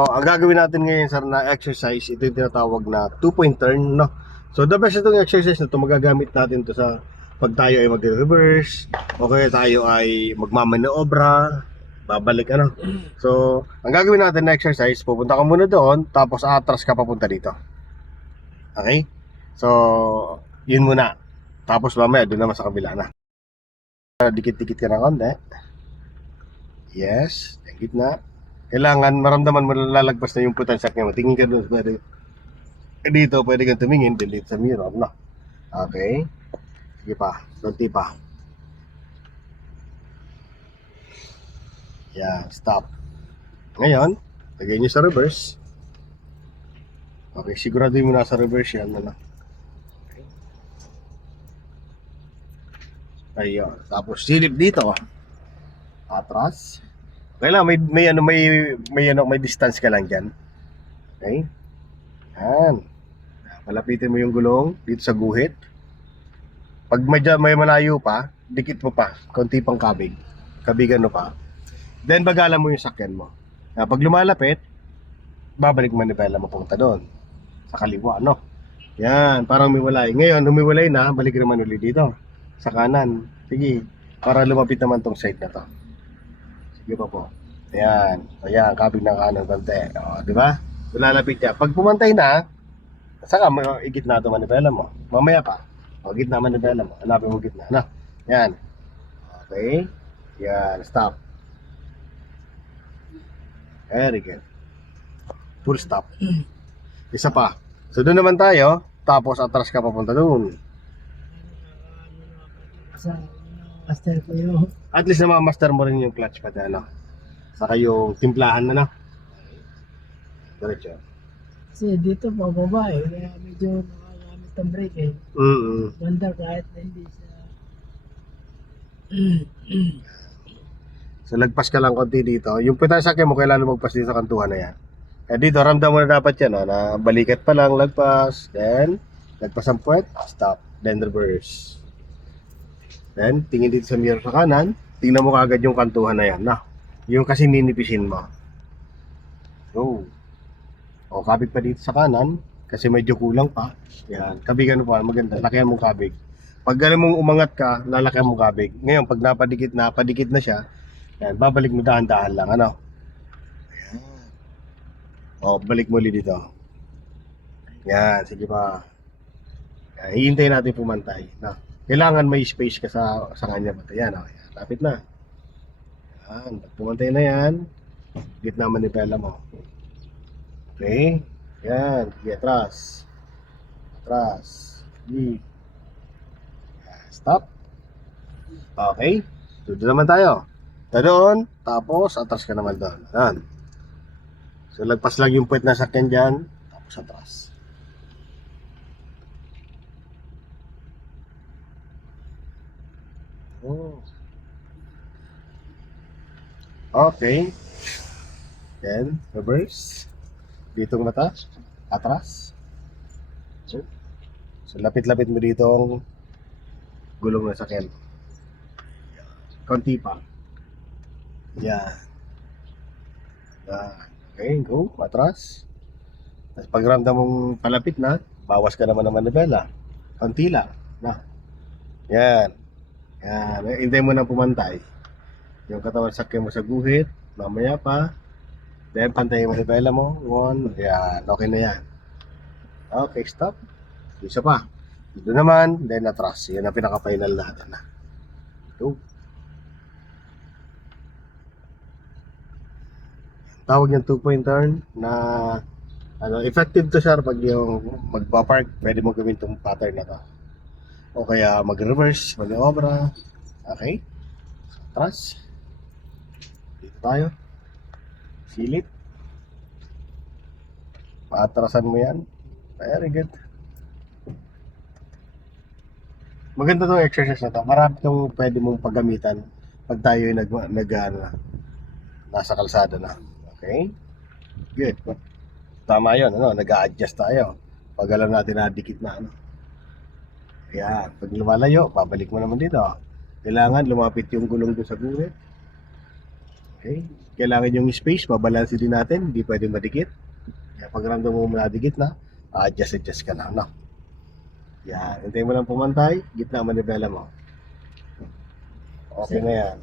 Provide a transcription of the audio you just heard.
Oh, ang gagawin natin ngayon sir na exercise, ito yung tinatawag na two-point turn, no? So the best itong exercise na ito, magagamit natin to sa pag tayo ay mag-reverse, o kaya tayo ay magmamaniobra, babalik ano. So, ang gagawin natin na exercise, pupunta ka muna doon, tapos atras ka papunta dito. Okay? So, yun muna. Tapos mamaya, doon naman sa kabila na. Dikit-dikit ka ng konti. Yes, dikit na kailangan maramdaman mo na lalagpas na yung putansak niya. Tingin ka doon. Pwede, eh, dito, pwede kang tumingin. Dito sa mirror, no? Okay. Sige pa. Kunti pa. Yeah, stop. Ngayon, lagay niyo sa reverse. Okay, sigurado mo nasa reverse yan. Ano? Ayun. Tapos silip dito. Atras. Kailangan may may ano may may ano may distance ka lang diyan. Okay? Yan. Malapitin mo yung gulong dito sa guhit. Pag medyo may malayo pa, dikit mo pa, konti pang kabig. Kabigan mo pa. Then bagalan mo yung sakyan mo. Ah, pag lumalapit, babalik manibela mo punta doon. Sa kaliwa, no? Yan, parang humiwalay. Ngayon, humiwalay na, balik naman ulit dito. Sa kanan. Sige, para lumapit naman tong side na to. Sige pa po. Ayan. Ayan, kabig ng kanan konti. O, di ba? Lalapit niya. Pag pumantay na, saka mo igit na ito manibela mo. Mamaya pa. O, gitna manibela mo. Hanapin mo gitna. Ano? Yan. Okay. Yan. Stop. Very good. Full stop. Isa pa. So, doon naman tayo. Tapos, atras ka papunta doon. Sa master ko yung At least na master mo rin yung clutch pati ano. Saka yung timplahan na na. Diretso. kasi dito pababa eh. Kaya medyo nakagamit ang brake eh. Mm Banda kahit na hindi siya. So lagpas ka lang konti dito. Yung pitasakyan mo kailangan lumagpas dito sa kantuhan na yan. Kaya dito, ramdam mo na dapat yan. Oh, na balikat pa lang, lagpas. Then, lagpas ang puwet, stop. Then reverse. Then, tingin dito sa mirror sa kanan. Tingnan mo kaagad yung kantuhan na yan. Na, yung kasi ninipisin mo. So, o kabig pa dito sa kanan. Kasi medyo kulang pa. Yan, kabigan mo pa. Maganda. Lakihan mong kabig. Pag galing mong umangat ka, lalakihan mong kabig. Ngayon, pag napadikit na, padikit na siya, yan, babalik mo dahan-dahan lang, ano? Ayan. O, balik mo ulit dito. Yan, sige pa. Hihintayin natin pumantay. Na, kailangan may space ka sa, sa kanya. Bata. Yan, okay. Lapit na. Yan, pag pumantay na yan, gitna manipela mo. Okay? Yan, sige, atras. Atras. Sige. Stop. Okay. Sunod naman tayo. Tayo doon, tapos atras ka naman doon. Yan. So lagpas lang yung puwet na sakyan dyan, tapos atras. Oh. Okay. Then, reverse. Ditong mata. Atras. So lapit-lapit mo dito ang gulong na sakyan. Konti pa. Yan. Yan. Okay, go. Atras. Tapos pag ramdam mong palapit na, bawas ka naman ng manibela. Konti lang. Na. Yan. Yan. Hintay mo na pumantay. Yung katawan sakyan mo sa guhit. Mamaya pa. Then, pantay yung manibela mo. One. Yan. Okay na yan. Okay, stop. Isa pa. Dito naman. Then, atras. Yan ang pinaka-final natin na. Go. tawag niyang two-point turn na ano, effective to sir pag yung magpa-park, pwede mo gawin tong pattern na to. O kaya mag-reverse, maniobra. Okay? Atras. Tayo. Silip. Paatrasan mo yan. Very good. Maganda tong exercise na to. Marami tong pwede mong paggamitan pag tayo ay nag, nag ano, nasa kalsada na. Okay? Good. Tama yun, ano? Nag-a-adjust tayo. Pag alam natin na dikit na, ano? Ayan. Pag lumalayo, babalik mo naman dito. Kailangan lumapit yung gulong doon sa guhit. Okay? kailangan yung space, babalansin din natin, hindi pwede madikit. Kaya pag ramdam mo madikit na, adjust adjust ka na, no? Yan, hintayin mo lang pumantay, gitna manibela mo. Okay na yan.